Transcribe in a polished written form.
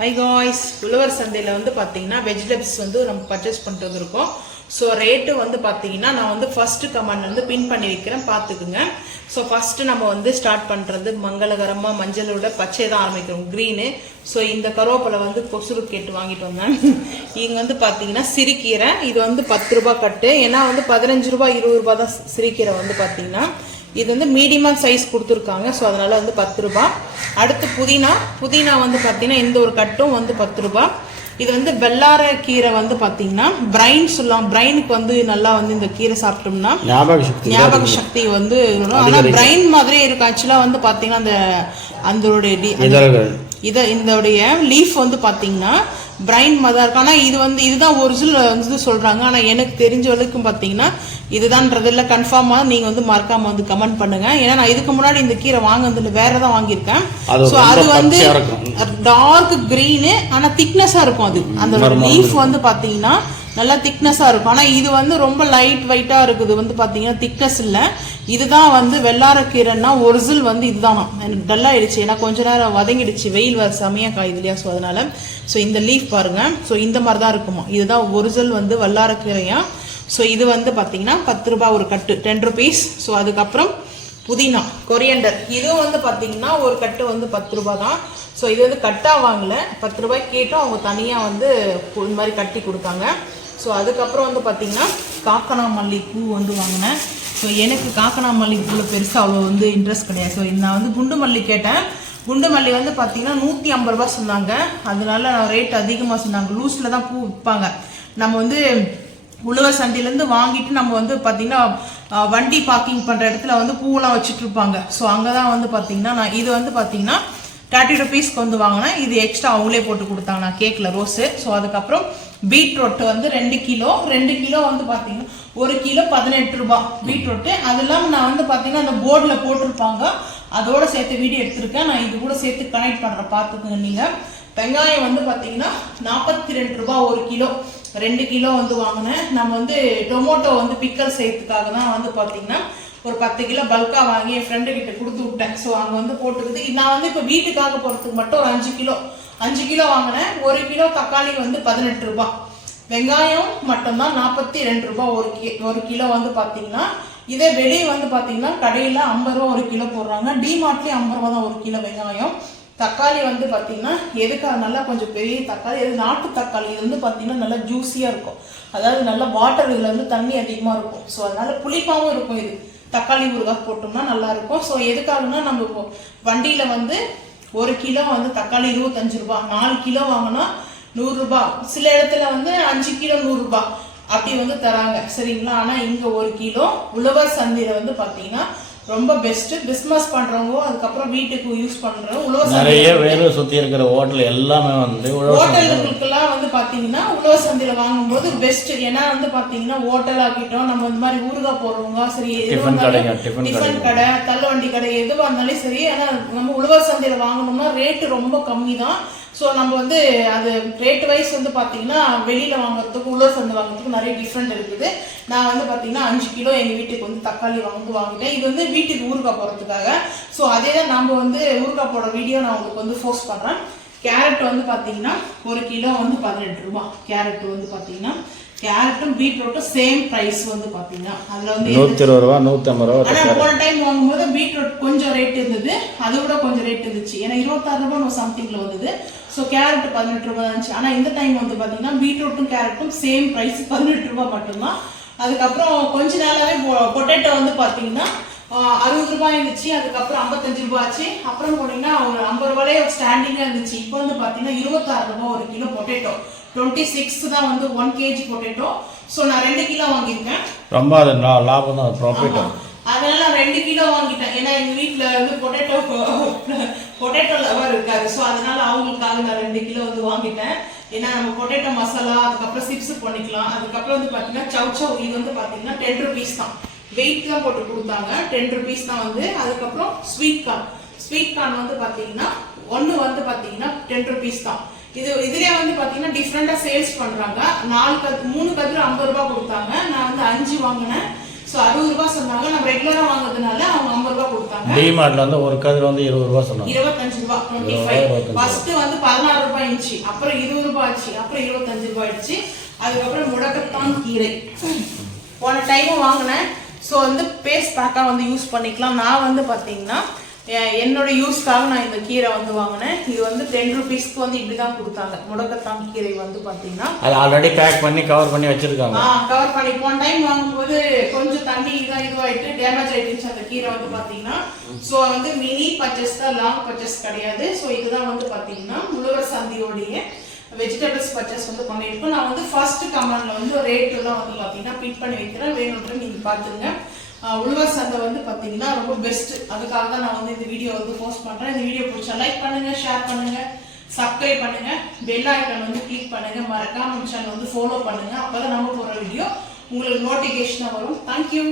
Hi guys, உழவர் சந்தையில வந்து பாத்தீங்கன்னா வெஜிடபிள்ஸ் வந்து நம்ம பர்ச்சேஸ் பண்ணிட்டு இருக்கோம். ஸோ ரேட்டு வந்து பார்த்தீங்கன்னா நான் வந்து ஃபர்ஸ்ட் கமெண்ட் வந்து பின் பண்ணி வைக்கிறேன் பார்த்துக்குங்க. ஸோ ஃபர்ஸ்ட் நம்ம வந்து ஸ்டார்ட் பண்ணுறது மங்களகரமாக மஞ்சளோட பச்சை தான் ஆரம்பிக்கிறோம் க்ரீனு. ஸோ இந்த கருவேப்பிலை வந்து கொசுறு கேட்டு வாங்கிட்டு வந்தேன். இங்கே வந்து பார்த்தீங்கன்னா சிறுக்கீரை, இது வந்து 10 ரூபாய் கட்டு. ஏன்னா வந்து 15 ரூபாய் 20 ரூபாய் தான் சிறுக்கீரை வந்து பார்த்தீங்கன்னா. இது வந்து மீடியமாக சைஸ் கொடுத்துருக்காங்க. ஸோ அதனால வந்து 10 ரூபாய். அடுத்து புதினா வந்து பார்த்தீங்கன்னா இந்த ஒரு கட்டும் வந்து 10 ரூபாய். இது வந்து வெள்ளார கீரை வந்து பாத்தீங்கன்னா பிரைன் சொல்லலாம். பிரைனுக்கு வந்து நல்லா வந்து இந்த கீரை சாப்பிட்டோம்னா ஞாபக சக்தி வந்து, ஆனா பிரைன் மாதிரியே இருக்கும். ஆக்சுவலா வந்து பாத்தீங்கன்னா இதோடைய லீஃப் வந்து பாத்தீங்கன்னா பிரைன் மாதிரி இருக்கும். ஆனா இது வந்து இதுதான் ஒரிஜினல் வந்து சொல்றாங்க. ஆனா எனக்கு தெரிஞ்ச வரைக்கும் பாத்தீங்கன்னா இதுதான்றதுல கன்ஃபார்மா நீங்க வந்து மறக்காம வந்து கமெண்ட் பண்ணுங்க. ஏன்னா நான் இதுக்கு முன்னாடி இந்த கீரை வாங்கினதுல வேறதான் வாங்கியிருக்கேன். ஸோ அது வந்து டார்க் கிரீனு, ஆனா திக்னஸா இருக்கும். அது அந்த லீஃப் வந்து பாத்தீங்கன்னா நல்லா திக்னஸா இருக்கும். ஆனா இது வந்து ரொம்ப லைட் வெயிட்டா இருக்குது வந்து பாத்தீங்கன்னா திக்னஸ் இல்ல. இதுதான் வந்து வெள்ளாரக்கீரைன்னா ஒரிஜினல் வந்து இதுதானா. எனக்கு டல்லா ஆயிடுச்சு, ஏன்னா கொஞ்ச நேரம் வதங்கிடுச்சு, வெயில் வர செமையா காயுது இல்லையா. ஸோ அதனால ஸோ இந்த லீஃப் பாருங்க. ஸோ இந்த மாதிரி தான் இருக்குமா. இதுதான் ஒரிஜினல் வந்து வெள்ளாரக்கீரையா. ஸோ இது வந்து பாத்தீங்கன்னா 10 ரூபாய் ஒரு கட்டு, 10 ருபீஸ். ஸோ அதுக்கப்புறம் புதினா, கொரியண்டர், இதுவும் வந்து பாத்தீங்கன்னா ஒரு கட்டு வந்து 10 ரூபாய் தான். ஸோ இது வந்து கட்டா வாங்கல, 10 ரூபாய் கேட்டோம். அவங்க தனியா வந்து இந்த மாதிரி கட்டி கொடுத்தாங்க. ஸோ அதுக்கப்புறம் வந்து பார்த்தீங்கன்னா காக்கனாமல்லி பூ வந்து வாங்கினேன். ஸோ எனக்கு காக்கனாமல்லி பூவில் பெருசாக அவ்வளோ வந்து இன்ட்ரெஸ்ட் கிடையாது. ஸோ நான் வந்து குண்டு மல்லி கேட்டேன். குண்டு மல்லி வந்து பார்த்தீங்கன்னா 150 ரூபாய் சொன்னாங்க. அதனால நான் ரேட் அதிகமாக சொன்னாங்க. லூஸில் தான் பூ விற்பாங்க. நம்ம வந்து உழவர் சந்தையிலேருந்து வாங்கிட்டு நம்ம வந்து பார்த்தீங்கன்னா வண்டி பார்க்கிங் பண்ணுற இடத்துல வந்து பூவெல்லாம் வச்சுட்டு இருப்பாங்க. ஸோ அங்கே தான் வந்து பார்த்தீங்கன்னா நான் இது வந்து பார்த்தீங்கன்னா 30 ருபீஸ்க்கு வந்து வாங்கினேன். இது எக்ஸ்ட்ரா அவங்களே போட்டு கொடுத்தாங்க, நான் கேட்கல ரோஸு. ஸோ அதுக்கப்புறம் பீட்ரூட் வந்து 2 கிலோ வந்து பார்த்தீங்கன்னா 1 கிலோ 18 ரூபாய் பீட்ரூட்டு. அது இல்லாமல் நான் வந்து பார்த்தீங்கன்னா அந்த போர்டில் போட்டிருப்பாங்க, அதோட சேர்த்து வீடியோ எடுத்திருக்கேன். நான் இது கூட சேர்த்து கனெக்ட் பண்ணுறேன், பார்த்துக்குங்க நீங்கள். வெங்காயம் வந்து பார்த்தீங்கன்னா 42 ரூபாய் 1 கிலோ, 2 கிலோ வந்து வாங்கினேன். நம்ம வந்து டொமேட்டோ வந்து பிக்கல் செய்யறதுக்காக தான் வந்து பார்த்தீங்கன்னா ஒரு 10 கிலோ பல்கா வாங்கி என் ஃப்ரெண்டு கிட்ட கொடுத்து விட்டேன். ஸோ அங்கே வந்து போட்டுக்குது. நான் வந்து இப்போ வீட்டுக்காக போகிறதுக்கு மட்டும் ஒரு 5 கிலோ வாங்கினேன். 1 கிலோ தக்காளி வந்து 18 ரூபாய். வெங்காயம் மட்டும்தான் 42 ரூபாய் 1 கிலோ வந்து பார்த்தீங்கன்னா. இதே வெளியே வந்து பார்த்தீங்கன்னா கடையில் 50 ரூபா 1 கிலோ போடுறாங்க. டிமார்ட்லேயும் 50 ரூபா தான் 1 கிலோ வெங்காயம். தக்காளி வந்து பார்த்தீங்கன்னா எதுக்காக நல்லா கொஞ்சம் பெரிய தக்காளி, எது நாட்டு தக்காளி. இது வந்து பார்த்தீங்கன்னா நல்லா ஜூஸியாக இருக்கும். அதாவது நல்லா வாட்டர், இதில் வந்து தண்ணி அதிகமாக இருக்கும். ஸோ அதனால புளிப்பாகவும் இருக்கும். இது தக்காளி ஊறுகாய் போட்டோம்னா நல்லா இருக்கும். ஸோ எதுக்காகனா நம்ம இப்போ வண்டியில் வந்து 1 கிலோ வந்து தக்காளி 25 ரூபாய், 4 கிலோ வாங்கினா 100 ரூபாய். சில இடத்துல வந்து 5 கிலோ 100 ரூபாய் அப்படி வந்து தராங்க, சரிங்களா. ஆனால் இங்கே 1 கிலோ உழவர் சந்தையில் வந்து பார்த்தீங்கன்னா ரொம்ப பெஸ்ட். பிஸ்னஸ் பண்றவங்க, அதுக்கப்புறம் வீட்டுக்கு யூஸ் பண்றவங்க, உழவர் நிறைய வேலை சுத்தி இருக்கிற ஹோட்டல் எல்லாமே வந்து ஹோட்டலுக்கெல்லாம் வந்து பாத்தீங்கன்னா உழவர் சந்தையில வாங்கும்போது பெஸ்ட். ஏன்னா வந்து பாத்தீங்கன்னா ஹோட்டல் ஆகிட்டோம், நம்ம இந்த மாதிரி ஊறுகாய் போடுறவங்க சரி, டிஃபன் கடை, தள்ளுவண்டி கடை, எதுவாக இருந்தாலும் சரி. ஆனா நம்ம உழவர் சந்தையில வாங்கணும்னா ரேட்டு ரொம்ப கம்மி தான். ஸோ நம்ம வந்து அது ரேட் வைஸ் வந்து பார்த்தீங்கன்னா வெளியில் வாங்குறதுக்கு உழவர் சந்தை வாங்குறதுக்கு நிறைய டிஃப்ரெண்ட் இருக்குது. நான் வந்து பார்த்தீங்கன்னா 5 கிலோ எங்கள் வீட்டுக்கு வந்து தக்காளி வாங்கிட்டேன். இது வந்து வீட்டுக்கு ஊறுகாய் போடுறதுக்காக. ஸோ அதே தான் நம்ம வந்து ஊறுகாய் போடுற வீடியோ நான் உங்களுக்கு வந்து போஸ்ட் பண்ணுறேன். கேரட் வந்து பார்த்தீங்கன்னா 1 கிலோ வந்து 18 ரூபாய். கேரட் வந்து பார்த்தீங்கன்னா கேரட்டும் பீட்ரூட்டும் சேம் பிரைஸ் வந்து பாத்தீங்கன்னா அதுல வந்து 120 ரூபாய் 150 ரூபாய். ஆனா போன டைம் வாங்கும்போது பீட்ரூட் கொஞ்சம் ரேட் இருந்தது, அது விட கொஞ்சம் ரேட் இருந்துச்சு. ஏன்னா 26 ரூபாய் சம்திங்ல வந்தது. ஸோ கேரட் 18 ரூபாய் இருந்துச்சு. ஆனா இந்த டைம் வந்து பாத்தீங்கன்னா பீட்ரூட்டும் கேரட்டும் சேம் பிரைஸ் 18 ரூபாய் மட்டும்தான். அதுக்கப்புறம் கொஞ்ச நாளாவே பொட்டேட்டோ வந்து பாத்தீங்கன்னா 60 ரூபாய் இருந்துச்சு. அதுக்கப்புறம் 55 ரூபாய் ஆச்சு. அப்புறம் போனீங்கன்னா ஒரு 50 ரூபாயே ஸ்டாண்டிங்கா இருந்துச்சு. இப்போ வந்து பாத்தீங்கன்னா 26 ரூபாய் 1 கிலோ பொட்டேட்டோ. 26 தான் வந்து 1 kg பொட்டேட்டோ. ஸோ நான் 2 கிலோ வாங்கியிருக்கேன். ரொம்ப அது லாபம் தான், ப்ராஃபிட். அதனால நான் 2 கிலோ வாங்கிட்டேன். ஏன்னா எங்க வீட்டுல வந்து பொட்டேட்டோ லவர் இருக்காரு. ஸோ அதனால அவங்களுக்காக நான் 2 கிலோ வந்து வாங்கிட்டேன். ஏன்னா நம்ம பொட்டேட்டோ மசாலா, அதுக்கப்புறம் சிப்ஸ் பண்ணிக்கலாம். அதுக்கப்புறம் வந்து பாத்தீங்கன்னா சவ் இது வந்து பாத்தீங்கன்னா 10 ருபீஸ் தான். வெயிட் தான் போட்டு கொடுத்தாங்க, 10 ருபீஸ் தான் வந்து. அதுக்கப்புறம் ஸ்வீட் கார்ன் வந்து பாத்தீங்கன்னா ஒன்னு வந்து பாத்தீங்கன்னா 10 ருபீஸ் தான். இதுலயே வந்து பாத்தீங்கன்னா டிஃப்ரெண்டா சேல்ஸ் பண்றாங்க. 3 கதிர் 50 ரூபாய் கொடுத்தாங்க. நான் வந்து 5 வாங்கினேன். ஸோ 60 ரூபாய் சொன்னாங்க. நம்ம ரெகுலரா வாங்குறதுனால அவங்க 50 ரூபாய் கொடுத்தாங்க. டிமார்ட்ல வந்து ஒரு கதிர் வந்து 20 ரூபாய் சொன்னாங்க. 25 ரூபாய் 25. ஃபர்ஸ்ட் வந்து 16 ரூபாய் இருந்துச்சு, அப்புறம் 20 ரூபாய் ஆச்சு, அப்புறம் 25 ரூபாய் ஆயிடுச்சு. அதுக்கப்புறம் முடக்கத்தான் கீரை போன டைமும் வாங்கினேன். ஸோ வந்து பேஸ்ட் பேக்கா வந்து யூஸ் பண்ணிக்கலாம். நான் வந்து பாத்தீங்கன்னா என்னோட யூஸ்க்காக நான் இந்த கீரை வந்து வாங்கினேன். இது வந்து 10 ரூபீஸ்க்கு வந்து இப்படிதான் கொடுத்தாங்க. முடக்கத்தான் கீரை வந்து பாத்தீங்கன்னா அது ஆல்ரெடி பேக் பண்ணி கவர் பண்ணி வச்சிருக்காங்க. கவர் பண்ணி போன டைம் வாங்கும்போது கொஞ்சம் தண்ணி இதுவாயிட்டு டேமேஜ் ஆயிடுச்சு அந்த கீரை வந்து பாத்தீங்கன்னா. ஸோ வந்து மினி பர்ச்சேஸ் தான், லாங் பர்ச்சேஸ் கிடையாது. ஸோ இதுதான் வந்து பாத்தீங்கன்னா உழவர் சந்தையோடைய வெஜிடபிள்ஸ் பர்ச்சேஸ் வந்து பண்ணியிருக்கோம். நான் வந்து ஃபர்ஸ்ட் கமெண்ட்ல வந்து ரேட் எல்லாம் வந்து பாத்தீங்கன்னா பின் பண்ணி வைக்கிறேன், வேணும்னு நீங்க பாத்துங்க. உழவர் சந்தை வந்து பாத்தீங்கன்னா ரொம்ப பெஸ்ட். அதுக்காக தான் நான் வந்து இந்த வீடியோ வந்து போஸ்ட் பண்றேன். இந்த வீடியோ பிடிச்சா லைக் பண்ணுங்க, ஷேர் பண்ணுங்க, சப்ஸ்கிரைப் பண்ணுங்க, பெல் ஐகான் வந்து கிளிக் பண்ணுங்க, மறக்காம நம்ம சேனல் வந்து ஃபாலோ பண்ணுங்க. அப்பதான் நம்ம போற வீடியோ உங்களுக்கு நோட்டிபிகேஷன் வரும். தேங்க்யூ.